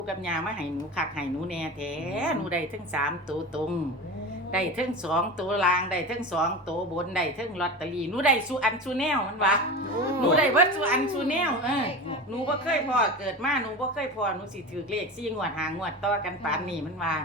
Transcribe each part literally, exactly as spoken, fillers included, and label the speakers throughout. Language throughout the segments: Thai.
Speaker 1: กับยามาให้หนูคักให้หนูแน่แท้หนูได้ทั้งสามตัวตรงได้ทั้งสองตัวลางได้ทั้งสองตัวบนได้ทั้งลอตเตอรี่หนูได้สุอันสุแนวมันวะหนูได้เบิดสุอันสุแนวเออหนูบ่เคยพอเกิดมาหนูบ่เคยพอหนูสิถือเลขสี่งวดห้างวดต่อกันปานนี้มันว่า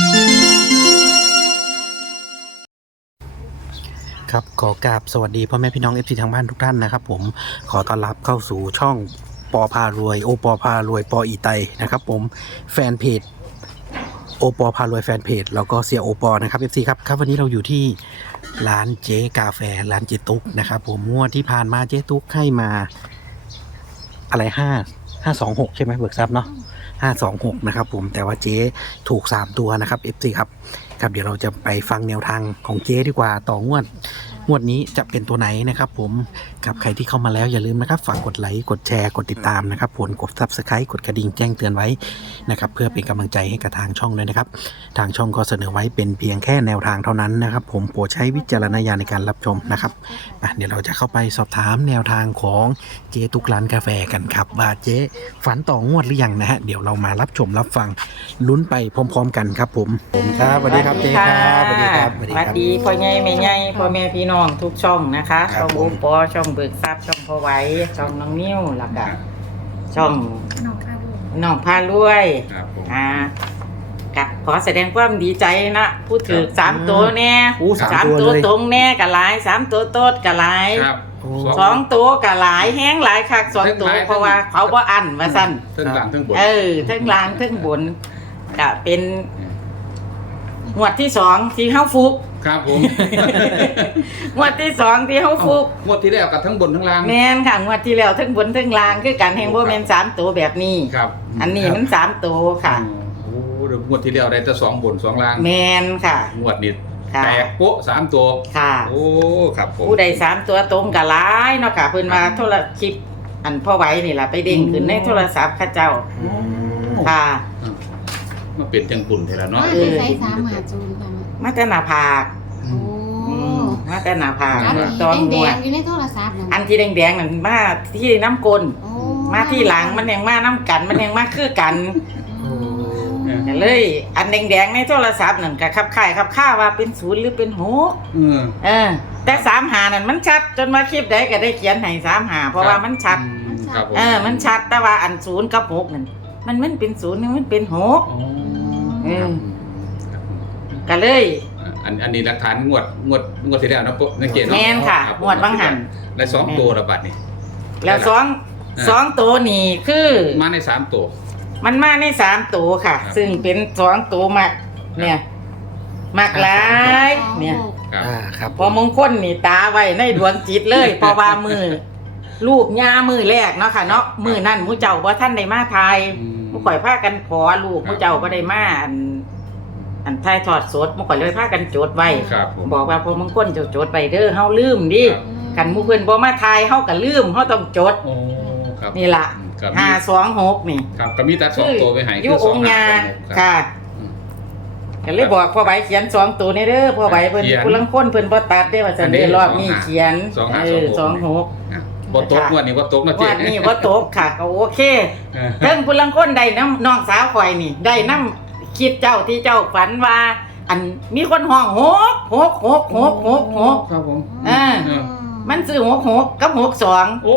Speaker 2: ครับขอกราบสวัสดีพ่อแม่พี่น้อง เอฟ ซี ทางบ้านทุกท่านนะครับผมขอต้อนรับเข้าสู่ช่องปอพารวยโอปอพารวยปออีไตนะครับผมแฟนเพจโอปอพารวยแฟนเพจแล้วก็เสียโอปอนะครับ เอฟ ซี ครับครับวันนี้เราอยู่ที่ร้านเจ๊กาแฟร้านเจ๊ตุ๊กนะครับผมงวดที่ผ่านมาเจ๊ตุ๊กให้มาอะไรห้าห้าสองหกใช่ไหมเบิกทรัพย์เนาะห้าสองหกนะครับผมแต่ว่าเจ๊ถูกสามตัวนะครับ เอฟ ซี ครับครับเดี๋ยวเราจะไปฟังแนวทางของเจ๊ดีกว่าต่องวดงวดนี้จะเป็นตัวไหนนะครับผมครับใครที่เข้ามาแล้วอย่าลืมนะครับฝากกดไลค์กดแชร์กดติดตามนะครับผลกด ซับสไครบ์ กดกระดิ่งแจ้งเตือนไว้นะครับเพื่อเป็นกำลังใจให้กับทางช่องด้วยนะครับทางช่องก็เสนอไว้เป็นเพียงแค่แนวทางเท่านั้นนะครับผมโปรดใช้วิจารณญาณในการรับชมนะครับอ่ะเดี๋ยวเราจะเข้าไปสอบถามแนวทางของเจ๊ตุ๊กร้านกาแฟกันครับว่าเจ๊ฝันต่องวดหรือยังนะฮะเดี๋ยวเรามารับชมรับฟังลุ้นไปพร้อมๆกันครับผมผมครับสวัสดีครับเจ๊ครับสวัสดีครับ
Speaker 1: สวัสดีพ่อใหญ่แม่ใหญ่พ่อแม่พี่น้องทุกช่องนะคะ
Speaker 2: ครั
Speaker 1: ช่
Speaker 2: บ
Speaker 1: อง
Speaker 2: ผม
Speaker 1: โอปอช่องเบิกทรัพย์ช่องพ่อไว้ช่องน้องนิ้วแล้วก็ช่องน้องพารวย
Speaker 3: ครับผม
Speaker 1: อ่ากับขอแสดงความดีใจนะพูดถึงสามตัวแน่
Speaker 2: อู้สาม
Speaker 1: สาม
Speaker 2: ตัว
Speaker 1: ตัว
Speaker 2: เลย
Speaker 1: ตรงแน่กะหลายสามตัวโต๊ดกะหลาย
Speaker 3: ครับ
Speaker 2: โอ้
Speaker 1: สองตัวกะหลายแห้งหลายคักสองตัวเพราะว่าเขาบ่อั้นว่าซั่น
Speaker 3: เทั้งหลังเทั้งบน
Speaker 1: เออทั้งล่างทั้งบนก็เป็นงวดที่สองที่เฮาฟุก
Speaker 3: ครับผม
Speaker 1: งวดที่สองที่เฮาฟุก
Speaker 3: งวดที่แล้วกับทั้งบนทั้งล่าง
Speaker 1: แม่นค่ะงวดที่แล้วทั้งบนทั้งล่างคือกันแห่งบ่แม่นสามตัวแบบนี้
Speaker 3: ครับ
Speaker 1: อันนี้มันสามตัวค่ะ
Speaker 3: อืมโอ้เดี๋ยวงวดที่แล้วได้แต่สองบนสองล่าง
Speaker 1: แม่นค่ะ
Speaker 3: งวดนี้
Speaker 1: ค่ะ
Speaker 3: แตกโป๊ะสามตัว
Speaker 1: ค่ะ
Speaker 3: โอ้ครับผม
Speaker 1: ผู้ใดสามตัวตรงก็หลายเนาะค่ะเพิ่นว่าโทรคลิปอันพ่อไว้นี่ล่ะไปเด้งขึ้นในโทรศัพท์เขาเจ้าค่ะ
Speaker 3: มาเป็นจังปุ่นเท่าเนาะ
Speaker 4: ว่าเคยใช้สามหาจูนค่ะ
Speaker 1: มาแต่หน้าผาก
Speaker 4: โอ้
Speaker 1: อืมมาแต่หน้าผาก
Speaker 4: อัน
Speaker 1: ตอน
Speaker 4: ที่
Speaker 1: งว
Speaker 4: แด
Speaker 1: ด
Speaker 4: งๆอยู่ในโทรศัพท์
Speaker 1: อันที่แดงๆนั่นมาที่น้ำกล
Speaker 4: โอ้
Speaker 1: มาที่หลังมันยังมาน้ำกันมันยังมาคือกัน
Speaker 4: โอ้
Speaker 1: ก็เลย อันแดงๆในโทรศัพท์นั่นก็ขับข่ายขับข้าว่าเป็นศูนย์หรือเป็นหก
Speaker 3: เออ
Speaker 1: เออ แต่สามหานั่นมันชัดจนมาคลิปใดก็ได้เขียนให้สามหาเพราะว่ามันชัด
Speaker 3: อืมครับผม
Speaker 1: เออ มันชัดแต่ว่าอันศูนย์กับหกนั่นมันมันเป็นศูนย์นี่มันเป็นหก
Speaker 3: อ๋อ
Speaker 1: เออ
Speaker 3: ครับ
Speaker 1: ก็เลย
Speaker 3: อันอันนี้หลักฐานงวดงวดงวดที่แล้วเนาะปุ๊นักเกียรติ
Speaker 1: แม่นค่ะ
Speaker 3: รับ
Speaker 1: งวดบางหัน
Speaker 3: ได้สองตัวระบาดนี่
Speaker 1: แล้วสอง
Speaker 3: เออ
Speaker 1: สองตัวนี่คือ
Speaker 3: มาในสามตัว
Speaker 1: มันมาในสามตัวค่ะ
Speaker 3: ครับ
Speaker 1: ซึ่งเป็นสองตัวมักเนี่ยมักหลายเนี่ย
Speaker 3: ครับ
Speaker 2: อ่าครับ
Speaker 1: พอมงคลนี่ตาไว้ในดวงจิตเลย เพราะว่ามือลูกย่ามือแรกเนาะค่ะเนาะมือนั่นมูเจ้าว่าท่านได้มาทาย
Speaker 3: อืม
Speaker 1: มูข่อยพากันขอลูก
Speaker 3: ครับ
Speaker 1: มูเจ้าก็ได้มาอัน อันทายทอดสดมูข่อยเลยพากันจดไว้
Speaker 3: ครับผม
Speaker 1: บอกว่าพอมงคลจะจดไว้เด้อเฮาลืมดิ
Speaker 3: ครับ
Speaker 1: กันหมูเพิ่นบ่มาทายเฮาก็ลืมเฮาต้องจด
Speaker 3: โอ้ครับ
Speaker 1: นี่ล่ะ
Speaker 3: ครับ
Speaker 1: ห้าสองหกนี่
Speaker 3: ครับก็มีแต่สองตัวไปใหาย
Speaker 1: อยู่องค์ยา
Speaker 3: ค่ะ
Speaker 1: ค่ะ
Speaker 3: อืม
Speaker 1: ก็เลยบอกพ่อใบเขียนสองตัวนี่เด้อพ่อใบเพิ่น
Speaker 3: เขียน
Speaker 1: ผู้ลังคนเพิ่นบ่ตัดเด้อว่าซั่นเด้อรอบนี้
Speaker 3: สองห้า
Speaker 1: เขียน
Speaker 3: สองห้า
Speaker 1: เออ
Speaker 3: ส
Speaker 1: ส
Speaker 3: อ
Speaker 1: อง ง
Speaker 3: ห
Speaker 1: ห
Speaker 3: ก
Speaker 1: ก
Speaker 3: อ่ะบ่ตกงวันนี้บ่ตกนะเจ๊
Speaker 1: วันนี้บ่ตกค่ะก็โอเค
Speaker 3: เออ
Speaker 1: เพิ่งผู้ลังคนได้น้ำน้องสาวข่อยนี่ ได้น้ำคิดเจ้าที่เจ้าฝันว่า อันมีคนห้องหกหกหกหกหกหก
Speaker 3: ครับผม
Speaker 1: อ่า
Speaker 3: เออ
Speaker 1: มันซื้อหกหกกับหกสอง
Speaker 3: โอ้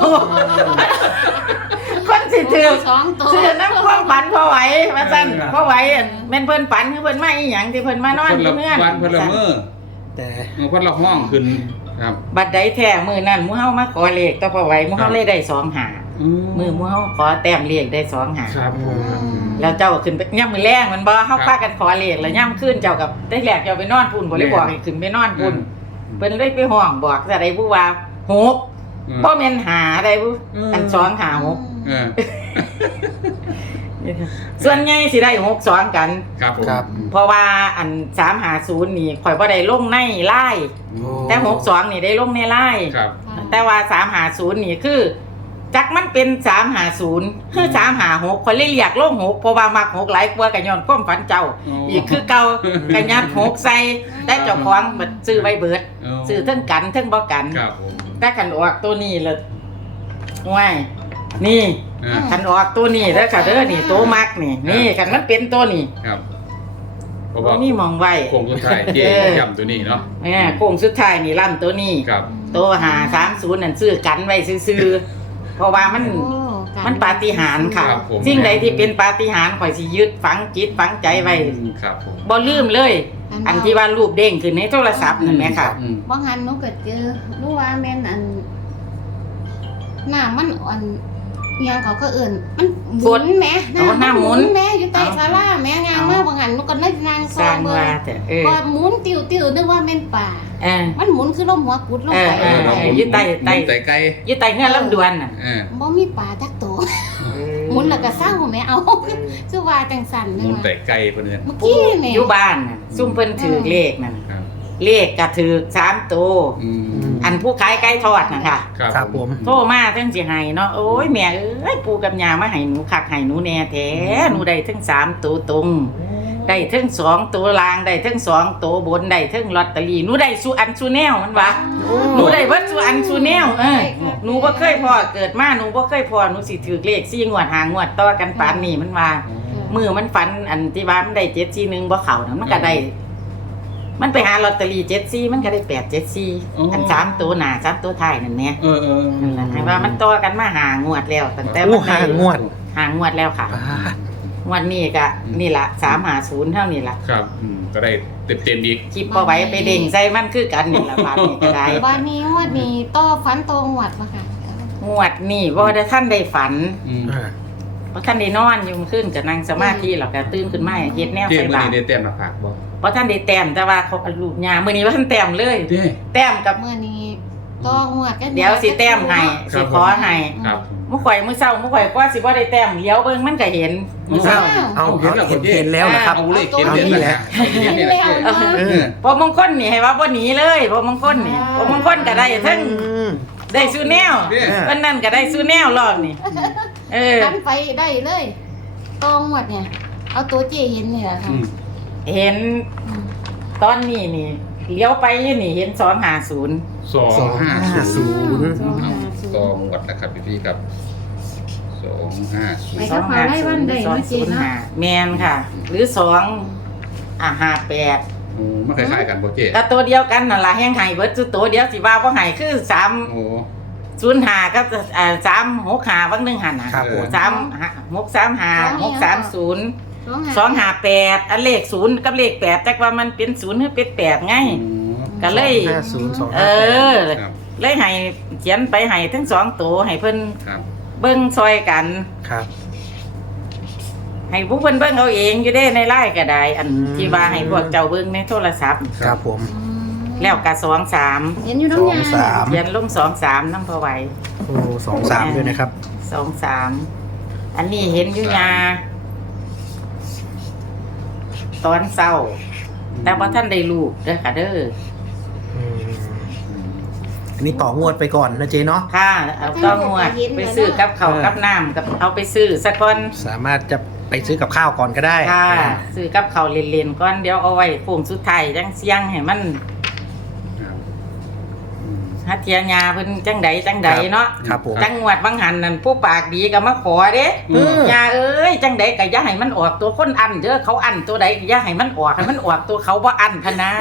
Speaker 1: คนสิถือ
Speaker 4: สองตัว
Speaker 1: ซื้อน้ำความฝันพ่อไหวว่าซั่นพ่อไหวอั่นแม่นเพิ่นฝันคือเพิ่นมาอีหยังที่เพิ่นมานอนอยู่เฮือน
Speaker 3: วันเพิ่นละเมื่อ
Speaker 2: แต่
Speaker 3: เออเพิ่นละห้องขึ้นครับ
Speaker 1: บัดใดแท้มื้อนั้นหมู่เฮามาขอเลขต่อพ่อไหวหมู่เฮาเลยได้สองหา
Speaker 3: อื
Speaker 1: มือหมู่เฮาขอแต้มเลขได้สองหา
Speaker 3: ครับผม
Speaker 1: แล้วเจ้าก็ขึ้นไปย่ำมือแรงมันบ่เฮา
Speaker 3: ครับ
Speaker 1: พากันขอเลขแล้วย่ำขึ้นเจ้ากับได้แลกเจ้าไปนอนพุ่นบ่เลยบอกให้ขึ้นไปนอนพุ่นเพิ่นเลยไปห้องบอกซะได้ผู้ว่าหก
Speaker 3: อืม
Speaker 1: บ่แม่นหาได้ผู้
Speaker 3: อืม
Speaker 1: อันสองหาหก
Speaker 3: เออ
Speaker 1: ส่วนใหญ่สิได้หกสองกัน
Speaker 3: ครับผม
Speaker 2: ครับ
Speaker 1: เพราะว่าอันสามหาศูนย์นี่ข่อยบ่ได้ลงในไลน์
Speaker 3: โอ้
Speaker 1: แต่หกสองนี่ได้ลงในไลน์
Speaker 3: ครับ
Speaker 1: แต่ว่าสามหาศูนย์นี่คือจักมันเป็นสามหาศูนย์คือสามหาหกข่อยเลยเรียกลงหกเพราะว่ามักหกหลายกว่าก็ย้อนความฝันเจ้า อีกคือเก่ากันยัดหกใส่แต่เจ้าของบัดซื้อไว้เบิด
Speaker 3: โอ้
Speaker 1: ซื้อเทั้งกันเทั้งบ่กัน
Speaker 3: ครับผม
Speaker 1: แต่ขันออกตัวนี้ละห่วยนี่
Speaker 3: อ่า
Speaker 1: คันออกตัวนี้แล้วค่ะเด้อนี่ตัวมักนี่นี่คันมันเป็นตัวนี้
Speaker 3: ครับเพราะ
Speaker 1: บ่
Speaker 3: ว่า
Speaker 1: มีมองไว้
Speaker 3: โครงสุดท้ายเจ๊
Speaker 1: เออ
Speaker 3: ย้ำตัวนี้เนาะ
Speaker 1: แหมโค้งสุดท้ายนี่ล่ำตัวนี้
Speaker 3: ครับ
Speaker 1: ตัวหาสามศูนย์นั่นซื้อกันไว้ซื่อๆเพราะว่ามัน
Speaker 4: โอ้การ
Speaker 1: มันปาฏิหาริย์ค่ะ
Speaker 3: ครับผม
Speaker 1: สิ่งใดที่เป็นปาฏิหาริย์ข่อยสิยึดฝังจิตฝังใจไว้
Speaker 3: อืมครับผม
Speaker 1: บ่ลืมเลย อันที่ว่ารูปเด้งขึ้นในโทรศัพท์นั่นแหมค่ะ
Speaker 3: อืม
Speaker 4: บ่หันหนูก็เจอรู้ว่าแม่นอันน้ำมันอ่อนเอียงเขาก็เอิ่นมันหมุนแหม
Speaker 1: เอาน้ำหมุน
Speaker 4: แหมอยู่ใต้ศาลาแหมงามมากบ่หันหนูก็เลยนางซ
Speaker 1: ส
Speaker 4: อ
Speaker 1: ร้าง ง
Speaker 4: เบิ่
Speaker 1: ว่าง แต่เออ
Speaker 4: ก็หมุนติ้วๆนึกว่าแม่นป่า
Speaker 1: เออ
Speaker 4: มันหมุนคือลมหัวกุดลงไป
Speaker 1: เออเออเออ ยึดใต้ใต้
Speaker 3: ใต้ไกล
Speaker 1: อยู่ใต้เงื่อนลำดวนน่ะ
Speaker 3: เออ
Speaker 4: บ่มีป่าจักตัวหมุนแล้วก็เศร้าแหม่เอาคือว่าจังสั่น
Speaker 3: ห
Speaker 4: นึ
Speaker 3: มุ
Speaker 4: ง
Speaker 3: น
Speaker 4: ว่า
Speaker 3: ใต้ไกลเพิ่นเอิ้น
Speaker 4: เมื่อ
Speaker 1: ผู้
Speaker 4: กี้นี่
Speaker 1: อยู่บ้านน่ะซุ่มเพิ่นถือเลขนั่น
Speaker 3: ครับ
Speaker 1: เลขก็ถือสามตัว
Speaker 3: อืม
Speaker 1: อันผู้ขายไก่ทอดน่ะค่ะ
Speaker 3: ครับ
Speaker 2: ครับผม
Speaker 1: โทรมาเพิ่นสิให้เนาะโอ้ยแม่เอ้ยปู่กับย่ามาให้หนูคักให้หนูแน่แท้หนูได้ถึงสามตัวตรงได้ถึงสองตัวลางได้ถึงสองตัวบนได้ถึงลอตเตอรี่หนูได้สุอันสุแนวมันวะหนูได้เบิดสุอันสุแนวเออหนูบ่เคยพอเกิดมาหนูบ่เคยพอหนูสิถือเลขสี่งวดห้างวดต่อกันปานนี้มันว่า มือมันฝันอันที่ว่ามันได้เจ็ดสี่หนึ่งบ่เข้านะมันก็ได้ มันไปหาลอตเตอรี่เจ็ดสี่มันก็ได้แปดเจ็ดสี่อันสามตัวหน้าสามตัวท้ายนั่นแหละ
Speaker 3: เออเออ
Speaker 1: นั่นล่ะให้ว่ามันต่อกันมาหางวดแล้วตั้งแต่
Speaker 2: โอ้
Speaker 1: มันได้
Speaker 2: ห่างงวด
Speaker 1: หางวดแล้วค่ะ
Speaker 2: อ่าง
Speaker 1: วดนี้ก็นี่ล่ะสามห้าศูนย์เท่านี้ล่ะ
Speaker 3: ครับอืมก็ได้เต็มเต็มๆอีก
Speaker 1: คลิปบ่ไหว้ไปเด้งใส่มันคือกันนี่ล่ะบาดนี้ก็ได้
Speaker 4: บ้านนี้งวดนี้ต่อฝันตรงวัดบ่ค่ะ
Speaker 1: งวดนี้บ่ได้ท่านได้ฝัน
Speaker 3: อืม
Speaker 2: อ่า
Speaker 1: บ่ท่านได้นอนอยู่ขึ้นก็นั่งสมาธิแล้วก็ตื่นขึ้นมาเฮ็ดแนว
Speaker 3: เจ๊
Speaker 1: ใส่
Speaker 3: มื้อบ
Speaker 1: าต
Speaker 3: นี้
Speaker 1: ร
Speaker 3: ได้เต็มหน้าผากบ่
Speaker 1: บ่ท่านได้แต้มแต่ว่าเขาเอารูปยามื้อนี้บ่ทันแต้มเลย
Speaker 3: เจ๊
Speaker 1: แต้มกับ
Speaker 4: เมื่อนี้ต้องวดกัน
Speaker 1: เดี๋ยวสิแต้มให้สิขอให้
Speaker 3: ครับ
Speaker 1: มื้อข่อยมื้อเช้ามื้อข่อยกว่าสิบ่ได้แต้มเลี้ยวเบิ่งมันก็เห็นมื้อเช้า
Speaker 2: เอา
Speaker 3: เอาเห็นแล้ว
Speaker 2: เห็น
Speaker 3: เจ๊
Speaker 2: เห็นแล้วนะครับ
Speaker 3: เอาเลขเขียน
Speaker 2: เอา
Speaker 3: เห็น
Speaker 2: นี่แหละ
Speaker 3: เห็นนี่แหละเจ๊
Speaker 2: เออ
Speaker 1: พอมงคลนี่ให้ว่าบ่หนีเลยพอมงคลนี่พอมงคลก็ได้ทั้ง
Speaker 2: อืม
Speaker 1: ได้ซูแนว
Speaker 3: เจ๊
Speaker 1: เพิ่นนั่นก็ได้ซูแนวรอบนี่เออ
Speaker 4: กันไปได้เลยต้องวดเนี่ย เอาตัวเจเห็นนี่แหละค่ะ
Speaker 3: อืม
Speaker 1: เห็น
Speaker 4: อืม
Speaker 1: ตอนนี้นี่เลี้ยวไปนี่เห็นสองห้าศูนย์
Speaker 3: สองห้าศูนย์
Speaker 4: สองห้าศูนย์
Speaker 3: ตองวัดนะครับพี่ๆครับสองห้าศูน
Speaker 4: ไป
Speaker 3: ย์
Speaker 4: กับเขาไล่วันได้
Speaker 1: สอง
Speaker 4: เมื่อ
Speaker 1: ศู
Speaker 4: กี้
Speaker 1: นย์
Speaker 4: เนาะ
Speaker 1: ห้าแมนค่ะ หรือสองอ่าห้าแปด
Speaker 3: โอ้ไม่คล้ายๆกันโปรเจ
Speaker 1: ก็ตัวเดียวกันนั่นล่ะแฮงไห้เบิดจุตัวเดียวสิว่าบ่ไห้คือสาม
Speaker 3: โอ้
Speaker 1: ศูนย์ห้ากับอ่าสามหกห้าวังหนึงหั่นน่ะ
Speaker 2: ครับผม
Speaker 1: สามหกสามห้าหกสามศูนย์
Speaker 4: สองห้า
Speaker 1: สองห้าแปดอันเลขศูนย์กับเลขแปดจักว่ามันเป็นศูนย์หรือเป็นแปดไง ก็เลย
Speaker 2: ห้าศูนย์สอง
Speaker 1: เอ
Speaker 2: ห้าแปด
Speaker 1: อ
Speaker 3: ครับ
Speaker 1: เลยให้เขียนไปให้ทั้งสองตัวให้เพิ่น
Speaker 3: ครับ
Speaker 1: เบิ่งซอยกัน
Speaker 2: ครับ
Speaker 1: ให้ผู้เพิ่นเบิ่งเอาเองอยู่เด้ในไลน์ก็ได้ อัน
Speaker 2: อืม
Speaker 1: ที่ว่าให้พวกเจ้าเบิ่งในโทรศัพท์
Speaker 2: ครับผม
Speaker 4: อืม
Speaker 1: แล้วก็สองสาม
Speaker 4: เห็นอยู่น้ำยา
Speaker 2: สองสาม
Speaker 1: เขียนลงสองสามน้ำพอไหว
Speaker 2: โอ้สองสามด้วยนะครับ
Speaker 1: สองสามอันนี้เห็นอยู่ยาตอนเศร้า แต่ว่าท่านได้ลูกเด้อค่ะเด้อ
Speaker 2: อืมอันนี้ต่องวดไปก่อนนะเจ๊เนาะ
Speaker 1: ค่ะเอาต้องงวดไปซื้อกับเขาว
Speaker 2: เออ
Speaker 1: กับน้ำกับเอาไปซื้อสักก่อน
Speaker 2: สามารถจะไปซื้อกับข้าวก่อนก็ได้
Speaker 1: ค่ะซื้อกับเขาวเล่นๆก่อนเดี๋ยวเอาไว้โค้งสุดท้ายจังเสียงให้มัน
Speaker 3: ครับอืม
Speaker 1: ฮัทเทียญาเพิ่นจังใดจังใดเนาะ
Speaker 2: ครับผม
Speaker 1: จังหวัดบางหันนั่นผู้ปากดีก็มาขอเด้
Speaker 2: อืม
Speaker 1: ยาเอ้ยจังใดก็อย่าให้มันออกตัวคนอันเด้อเขาอันตัวใดก็อย่าให้มันออกให้มันออกตัวเขาบ่อันพะนะ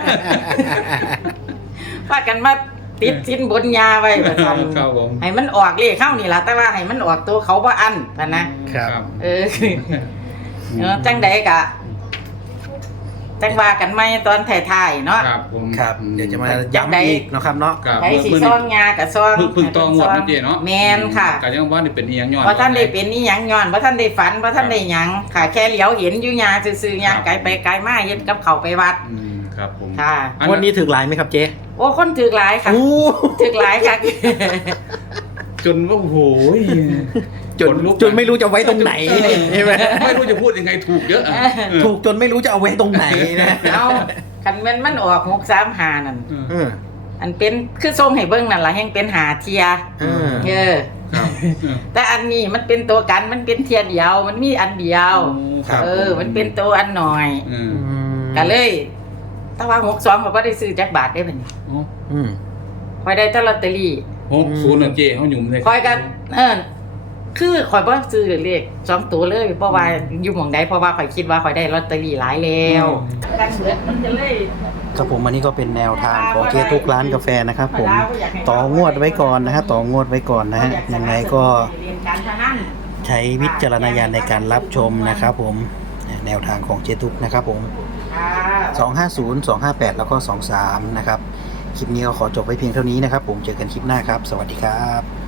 Speaker 1: พากันมาติดสินบนยาไว้ว่าซั่น
Speaker 3: ครับผม
Speaker 1: ให้มันออกเลขเข้านี่ล่ะแต่ว่าให้มันออกตัวเขาบ่อันพะนะ
Speaker 2: ครับ
Speaker 1: เออ เออจังใดกะจังว่ากันไหมตอนถ่ายๆเนาะ
Speaker 3: ครับผม
Speaker 2: ครับ เดี๋ยวจะมา
Speaker 1: จังใด
Speaker 2: ย้ำอีกเนาะครับเนาะ
Speaker 3: ครับ
Speaker 1: ใครสิ
Speaker 3: เมื่อ
Speaker 1: ซองยากับซอง
Speaker 3: เพิ่งเพิ่งตองหมดนะเจ๊เนาะ
Speaker 1: แมนค่ะ
Speaker 3: ก็ยังว่านี่เป็นอีหยังย้อน
Speaker 1: เพราะท่านได้เป็นนี่ยังย้อนเพราะท่านได้ฝันเพราะท่านได้หยังค่ะ แค่เหลียวเห็นอยู่ยาซื่อๆยาไกลไปไกลมาเฮ็ดกับเขาไปวัด
Speaker 3: อืมครับผม
Speaker 1: ค่ะ
Speaker 3: อัน
Speaker 2: วันนี้ถึงหลายไหมครับเจ๊
Speaker 1: โอ้คนถือหลายค่ะ
Speaker 2: โอ้
Speaker 1: ถือหลายค่ะ
Speaker 3: จนว่าโอ้โห
Speaker 2: จน
Speaker 3: ขลุก
Speaker 2: จนไม่รู้จะไว้ตรงไหนใช่ไหม
Speaker 3: ไม่รู้จะพูดยังไงถูกเยอะอะเออ
Speaker 2: ถูกจนไม่รู้จะเอาไว้ตรงไหนนะ
Speaker 1: เอาคันแม่นมันออกหกสามห้านั่น
Speaker 3: เออ
Speaker 2: เออ
Speaker 1: อันเป็นคือทรงให้เบิ่งนั่นล่ะแห่งเป็นหาเทีย
Speaker 2: เออ
Speaker 1: เออ
Speaker 3: ครับเออ
Speaker 1: แต่อันนี้มันเป็นตัวกันมันเป็นเทียเดียว มันมีอันเดียว
Speaker 2: ครับ
Speaker 1: เออ มันเป็นตัวอันหน่อย
Speaker 3: เออ
Speaker 1: ก็เลยแต่ว่าหกสองผมก็ได้ซื้อจักบาทได้เป็น
Speaker 3: อ๋อ
Speaker 2: อืม
Speaker 1: คอยได้แต่ลอตเตอรี่
Speaker 3: หกศูนย์นะเจ๊เขาหยุ่มเลย
Speaker 1: คอยกันเออคือข่อยบ่ซื้อเลขสองตัวเลยเพราะว่าอยู่หม่องใดเพราะว่าข่อยคิดว่าข่อยได้ลอตเตอรี่หลายแล้วกันเบิดมันจะเลย
Speaker 2: ครับผมอันนี้ก็เป็นแนวทางของเจ๊ทุกร้านกาแฟนะครับผมต่องวดไว้ก่อนนะฮะต่องวดไว้ก่อนนะฮะยังไงก็
Speaker 1: เรียนการพนัน
Speaker 2: ใช้วิจารณญาณในการรับชมนะครับผมแนวทางของเจ๊ทุกนะครับผม
Speaker 1: ค่ะ
Speaker 2: สองห้าศูนย์ สองห้าแปด แล้วก็สองสามนะครับคลิปนี้ก็ขอจบไว้เพียงเท่านี้นะครับผมเจอกันคลิปหน้าครับ สวัสดีครับ